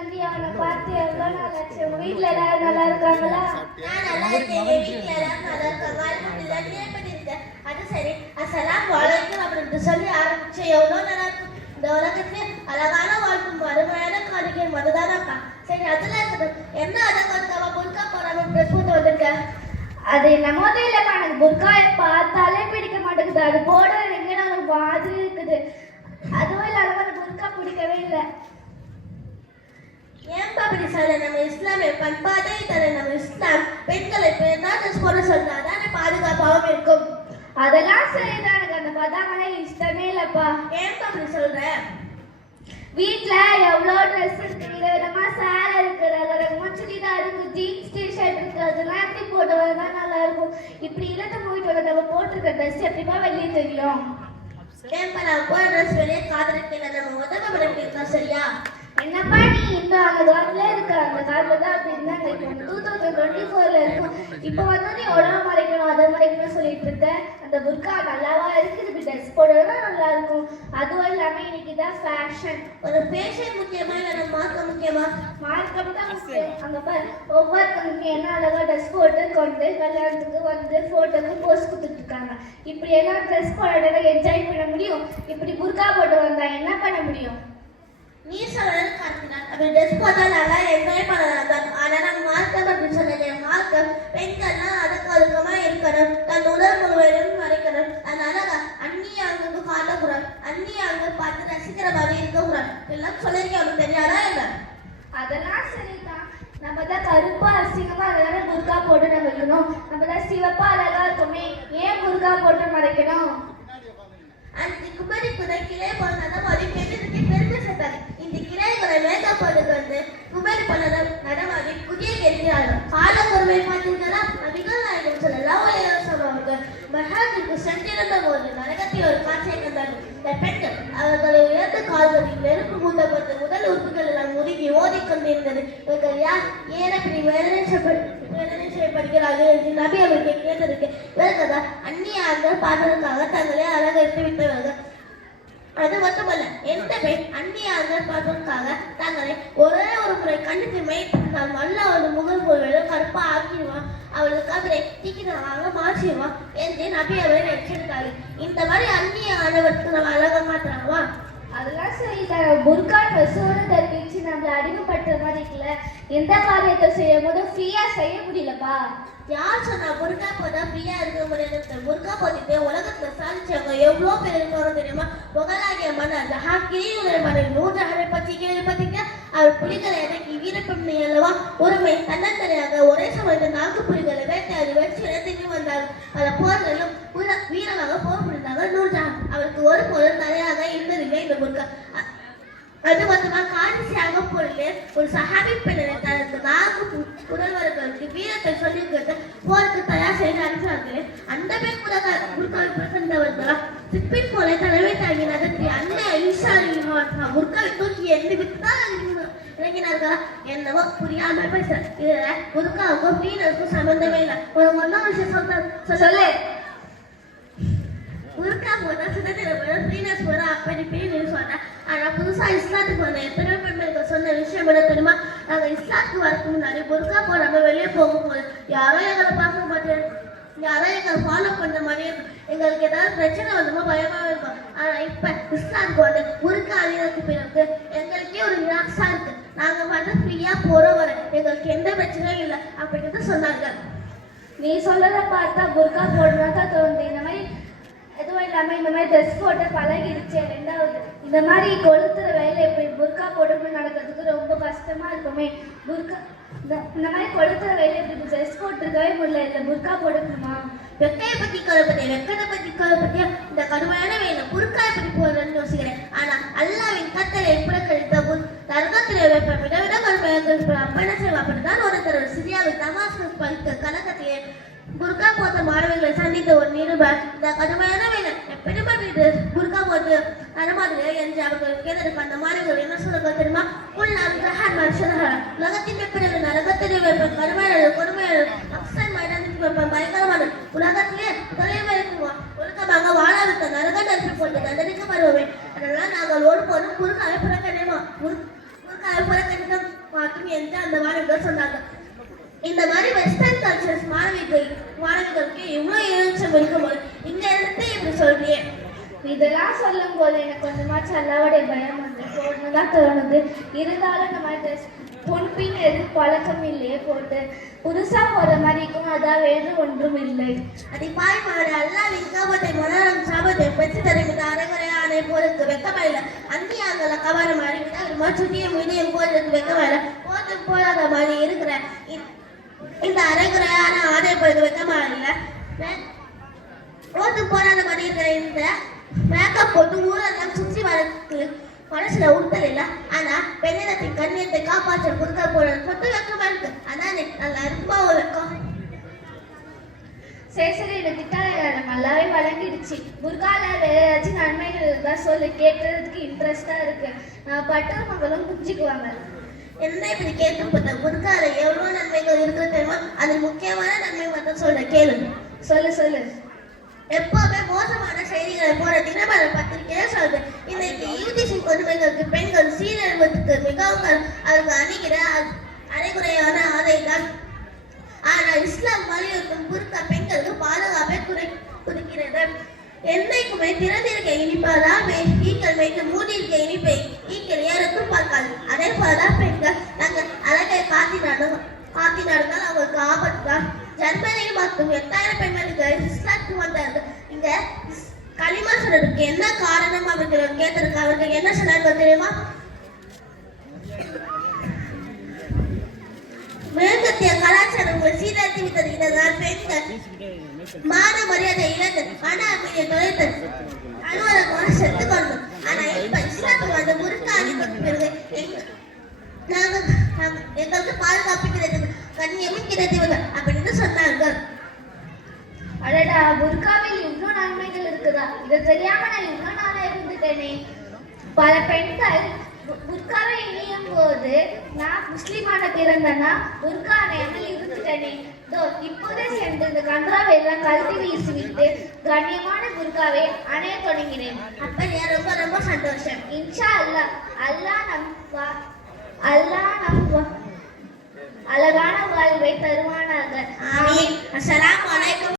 நந்தி அவனை பார்த்து எவ்வளோ நாள் ஆச்சு. உங்க வீட்டுல எல்லாரும் நல்லா இருக்காங்களா? நான் நல்லா இருக்கேன். வீட்டுல எல்லாரும் நல்லா இருக்காங்க. அது சரி, அஸ்ஸலாமு அலைக்கும் அப்படின்னு சொல்லி ஆரம்பிச்சு எவ்வளோ நல்லா இருக்கும். இந்த உலகத்துல அழகான வாழ்க்கும் அருமையான காரியம் அதுதானக்கா. சரி, அதுல இருக்குது என்ன அதை கொடுத்தவ புர்கா போடாம ட்ரெஸ் போட்டு வந்திருக்க? அது என்னமோ தெரியலப்பா, எனக்கு புர்காயை பார்த்தாலே பிடிக்க மாட்டேங்குது. அது போட எங்கன்னா ஒரு மாதிரி இருக்குது. அதுவும் இல்லாம அந்த புர்கா பிடிக்கவே இல்லை. ஏன்பா அப்படி சொல்ல? நம்ம இஸ்லாமிய பண்பாடே தர நம்ம இஸ்லாம் பெண்களை தான் ட்ரெஸ் போட சொல்றா தானே பாதுகாப்பாகவும் இருக்கும். அதெல்லாம் சரிதான், எனக்கு அந்த பதாமலே இஷ்டமே இல்லப்பா. ஏன்பா அப்படி சொல்ற? வீட்டுல எவ்வளோ ட்ரெஸ் இருக்கு, விதவிதமா சேலை இருக்கு, ரகரகமா சுடிதார் இருக்கு, ஜீன்ஸ் டிஷர்ட் இருக்கு, அதெல்லாம் எப்படி போட்டு வரதான் நல்லா இருக்கும். இப்படி இல்லாத போயிட்டு வர நம்ம போட்டிருக்க ட்ரெஸ் எப்படிப்பா வெளியே தெரியும்? ஏன்பா நான் போற ட்ரெஸ் வெளியே காதலிக்கல, நம்ம உதவ இருக்கா சரியா? என்னப்பா நீ இன்னும் அந்த காலத்துல இருக்க, அந்த காலத்துல தான் அப்படி இருந்தாங்க. இப்போ 2024ல இருக்கும். இப்போ வந்து நீ உடம்ப மறைக்கணும் அதை மறைக்கணும்னு சொல்லிட்டு இருக்க. அந்த புர்கா நல்லாவா இருக்கு, இதுக்கு ட்ரெஸ் போடுறதுனா நல்லா இருக்கும். அதுவும் இல்லாம இன்னைக்கு தான் ஃபேஷன். ஒரு ஃபேஷன் முக்கியமா இல்லை மார்க்க முக்கியமா? மார்க்கம் தான் முக்கியம். அங்க பாரு, ஒவ்வொருத்தவங்க என்ன அழகா ட்ரெஸ் போட்டு கொண்டு கல்யாணத்துக்கு வந்து போட்டோக்கு போஸ்ட் கொடுத்துட்டு இருக்காங்க. இப்படி எல்லாம் ட்ரெஸ் போட என்ஜாய் பண்ண முடியும்? இப்படி புர்கா போட்டு வந்தா என்ன பண்ண முடியும்? நீ சொல்றது கரெக்ட் தான். அப்படி ட்ரெஸ் போட்டா நல்லா என்ஜாய் பண்ணலாம். ஆனா நம்ம மார்க்கம் அப்படின்னு சொன்னது மார்க்கம் பெண்கள்லாம் அதுக்கமா இருக்கணும், தன் உடல் முழுவதும் மறைக்கணும். அதனால அந்நிய அங்கு காட்டக்கூடாது, அந்நிய அங்கு பார்த்து ரசிக்கிற மாதிரி இருக்கக்கூடாது. எல்லாம் சொல்லிருக்கேன், அவனுக்கு தெரியாதா என்ன? அதெல்லாம் சரிதான். நம்ம தான் கருப்பா அசிங்கமா அதனால புர்கா போட்டு நம்ம வைக்கணும். நம்ம தான் சிவப்பா அழகா இருக்குமே, ஏன் புர்கா போட்டு மறைக்கணும்? அந்த குமரி குதை கிளை போனதான் ஒரு பெண்ணுக்கு பெருமை சேர்த்தாரு. இந்த கிளைகளை மேக்கப் வந்து குமரி பண்ணதும் நடமாடி புதிய கெடுக்கிறார்கள். காலக்குறவை பார்த்தீங்கன்னா நபிகள் நாயகம் சொல்லலாம் சொல்லுவாங்க. மகாஜிக்கு சென்றிருந்த போது நரகத்தில் ஒரு காட்சியை கண்டார்கள். இந்த பெண்கள் அவர்களை உயர்ந்த கால்களில் நெருப்பு மூட்டப்பட்டு முதல் உறுப்புகள் எல்லாம் முருகி ஓதிக்கொண்டிருந்தது. இவர்கள் யார், ஏன் அப்படி வேதனை செய்யப்படுகிறார்கள் என்று நபி அவருக்கு கேட்டதற்கு இவர்கள் தான் அந்நிய ஆண்கள் பார்ப்பதற்காக தங்களை அலங்கரித்து விட்டவர்கள். அது மட்டுமல்ல, எந்த பெண் அந்நிய ஆண்கள் பார்ப்பதற்காக தங்களை ஒரே ஒரு முறை கண்ணுக்கு மேய்த்தால் நல்ல ஒரு முகல் பொருளும் கருப்பா ஆக்கிடுவான், அவளது கதிரை தீக்கிரமாக மாற்றிடுவான் என்று நபி அவரை எச்சரித்தார்கள். இந்த மாதிரி அந்நிய ஆணவருக்கு நம்ம அழக மாத்திராமா? அதெல்லாம் சரி, புர்கா ட்ரெஸ்ஸோட தெரிவிச்சு நம்மளை அடிமைப்படுத்துற மாதிரி இருக்குல்ல. எந்த காரியத்தை செய்யும் போது ஃப்ரீயா செய்ய முடியலப்பா. யார் சொன்னா புர்கா போட்டா ஃப்ரீயா இருக்க முடியாது? புர்கா போட்டுட்டு உலகத்துல சாதிச்சவங்க எவ்வளோ பேர் இருக்காரோ தெரியுமா? புகழாகிய மன்னர் ஜஹாங்கீருடைய மன்னர் நூர்ஜஹானை பற்றி கேள்விப்பட்டீங்க? அவர் புலிகளை இறக்கி வீரப்பெண்ணை அல்லவா உரிமை தன்னந்தனியாக ஒரே சமயத்தில் 4 புலிகளை வேட்டையாடி வெற்றி இடத்துக்கு வந்தார். பல போர்களும் வீரமாக போர் புரிந்தாங்க நூர்ஜஹான். அவருக்கு ஒரு பொருள் தடையாக இருந்ததில்லை இந்த புர்கா. அது மட்டுமா காதிசியாக பொருளே ஒரு சஹாபி பெண்ணை தனது 4 புதல்வர்களுக்கு வீரத்தை சொல்லி கொடுத்து போருக்கு தயார் செய்து அனுப்பினார்களே, அந்த பெண் புர்காவை பிறந்தவர்களா சிப்பின் போல தலைமை தாங்கி நடத்தி அன்னை ஐஷா புர்காவை தூக்கி எண்ணி விட்டுதான் இறங்கினார்களா? என்னவோ புரியாமல் பேச. இதுல புர்காவுக்கும் வீரருக்கும் சம்பந்தமே இல்லை. ஒரு ஒன்றும் விஷயம் சொல்லு. புர்கா போட்டா சுதந்திரம் ஃப்ரீனஸ் போட அப்படி பேர் சொன்னேன். ஆனா புதுசா இஸ்லாத்துக்கு வந்த எத்தனையோ பெண்கள் சொன்ன விஷயம் என்ன தெரியுமா? நாங்க இஸ்லாத்துக்கு வரதுக்கு முன்னாடி புர்கா போடாம வெளியே போகும்போது யாரோ எங்களை பார்க்க மாட்டேன், யாரோ எங்களை ஃபாலோ பண்ண மாதிரி எங்களுக்கு ஏதாவது பிரச்சனை வந்தோமோ பயமா இருக்கும். ஆனா இப்ப இஸ்லாத்துக்கு வந்து புர்கா அணியதுக்கு பிறகு எங்களுக்கே ஒரு ரிலாக்ஸா இருக்கு. நாங்க வந்து ஃப்ரீயா போறோம் வர எங்களுக்கு எந்த பிரச்சனையும் இல்லை அப்படின்னு சொன்னாங்க. நீ சொல்றத பார்த்தா புர்கா போடுறதா தான் தோணுது. இந்த மாதிரி எதுவும் இல்லாமல் இந்த மாதிரி ட்ரெஸ் போட்டு பழகிடுச்சு. 2வது இந்த மாதிரி கொளுத்துற வேலை எப்படி புர்கா போட்டு நடக்கிறதுக்கு ரொம்ப கஷ்டமா இருக்குமே. புர்கா இந்த மாதிரி கொளுத்துற வேலை எப்படி ட்ரெஸ் போட்டுருக்கவே முடியல, இல்லை புர்கா போட்டுக்கணுமா? வெக்கையை பத்தி கவலைப்பட்டே, வெக்கத்தை பத்தி கவலைப்பட்டே, இந்த கடுமையான வேலை புர்கா எப்படி போடுறேன்னு யோசிக்கிறேன். ஆனா அல்லாவின் கட்டளை புறக்கணித்த நரகத்திலே வைப்ப விடவிட கடுமையாக அப்பன செய்வா. அப்படிதான் ஒரு தடவை சிரியாவில் தமாஸ்கஸ் பறித்த கலக்கத்திலே புர்கா போட்ட மாணவர்களை சந்தித்த ஒரு நிருபர் இந்த கடுமையான வேலை எப்படிமா வீடு புர்கா போட்டு நடமாடுங்க என்று அவர்கள் கேட்டதுக்கு அந்த மாணவர்கள் என்ன சொல்லுங்க தெரியுமா? உலகத்தின் பிறகு நரகத்திலே வைப்ப கடுமையான கொடுமையான அப்சன் மைதானத்துக்கு வைப்ப பயங்கரமான உலகத்திலே தலைமை இருக்குவான். ஒழுக்கமாக வாழாவிட்ட நரக நன்றி போட்டு தண்டனைக்கு வருவோமே. அதனால நாங்கள் ஒருபோதும் புர்காவை புறக்கணிமா புர்காவை புறக்கணிக்க மாற்றும் என்று அந்த மாணவிகள் சொன்னாங்க. இந்த மாதிரி வெஸ்டர்ன் கல்ச்சர்ஸ் மாணவிகளுக்கு இவ்வளவு இலட்சம் இருக்கும்போது இந்த இடத்தை இப்படி சொல்றியே. இதெல்லாம் சொல்லும் போது எனக்கு கொஞ்சமாச்சும் அல்லாவுடைய பயம் வந்து போடணும்தான் தோணுது. இருந்தாலும் நம்ம ட்ரெஸ் பொன்பின் எது பழக்கம் இல்லையே போட்டு புதுசா போற மாதிரி இருக்கும். அதான் வேறு ஒன்றும் இல்லை. அதை பாய் மாடு அல்லாவின் காபத்தை மனோரம் சாபத்தை பெற்று தருகிற அரைமுறையான போருக்கு வெக்கமில்லை. அந்தியாங்கல கவனம் அறிவிட ஒரு மச்சுட்டிய மீடியம் போருக்கு வெக்கமில்லை. போதும் போடாத மாதிரி இருக்கிற இந்த அரைகுறையான ஆடை போருக்கு வெக்கமில்லை. போதும் போடாத மாதிரி இருக்கிற இந்த மேக்கப் போட்டு ஊரெல்லாம் சுற்றி வரக்கு மனசுல உறுத்தல் இல்லை. ஆனா பெண்ணினத்தின் கண்ணியத்தை காப்பாற்ற புர்கா போடுறது மட்டும் வெக்கமா இருக்கு. அதான் நல்லா ரொம்ப வெக்கம். சரி சரி, எனக்கு திட்டாளம் நல்லாவே வழங்கிடுச்சு. புர்கால வேற ஏதாச்சும் நன்மைகள் இருந்தா சொல்லு, கேட்கறதுக்கு இன்ட்ரெஸ்டா இருக்கு. பட்டர் மகளும் புரிஞ்சுக்குவாங்க. என்ன இப்படி கேட்கப்பட்ட புர்கால எவ்வளவு நன்மைகள் இருக்கு தெரியுமா? அது முக்கியமான நன்மை மட்டும் சொல்ல கேளு. சொல்லு சொல்லு. எப்பவுமே மோசமான செய்திகளை போற தினமலர் பத்திரிகையில சொல்றது. இன்னைக்கு யூஜிசி கொடுமைகளுக்கு பெண்கள் சீரழிவதற்கு மிகவும் அவருக்கு அணுகிற அரைகுறையான ஆதைதான். ஆனால் இஸ்லாம் வலியுறுத்தும் புர்கா பெண்களுக்கு பாதுகாப்பை குறிக்கிறது. என்னைக்குமே திறந்திருக்க இனிப்பாதான் ஈக்கள் வைத்து மூடியிருக்க இனிப்பை ஈக்கள் ஏறக்கும் பார்க்காது. அதே போலதான் பெண்கள் நாங்கள் அழகை காத்தினார்கள் அவங்களுக்கு ஆபத்து தான். ஜெர்மனியில் மட்டும் 8000 பெண்களுக்கு இஸ்லாத்துக்கு வந்தார்கள். இங்க களிமா சொன்னதுக்கு என்ன காரணம் அவர்கள் கேட்டதுக்கு அவர்கள் என்ன சொன்னார்கள் தெரியுமா? மேற்கத்திய கலாச்சாரங்கள் சீரழித்து விட்டது. இதனால் பெண்கள் மான மரியாதை இழந்து மன அமைதியை தொலைத்தது, அலுவலகமான செத்து கொண்டோம். ஆனா இப்ப இஸ்லாத்துக்கு வந்த புர்கா அணிந்த பிறகு எங்களுக்கு பாதுகாப்பு கிடைத்தது, கண்ணியமும் கிடைத்தது அப்படின்னு சொன்னார்கள். அடடா, புர்காவில் இவ்வளவு நன்மைகள் இருக்குதா? இதை தெரியாம நான் இவ்வளவு நாளா இருந்துட்டேனே. பல பெண்கள் புர்காவை இணையும் போது நான் முஸ்லிமான பிறந்தனா புர்கா அணையாமல் இருந்துட்டேனே. இப்போதே சென்று இந்த கன்றாவை எல்லாம் கழட்டி வீசிவிட்டு கண்ணியமான புர்காவை அணைய தொடங்கினேன். அப்படியா? ரொம்ப ரொம்ப சந்தோஷம். இன்ஷா அல்லாஹ். அல்லாஹ் நம் அழகான வாழ்வை தருவானாக. ஆமீன். அஸ்ஸலாமு அலைக்கும்.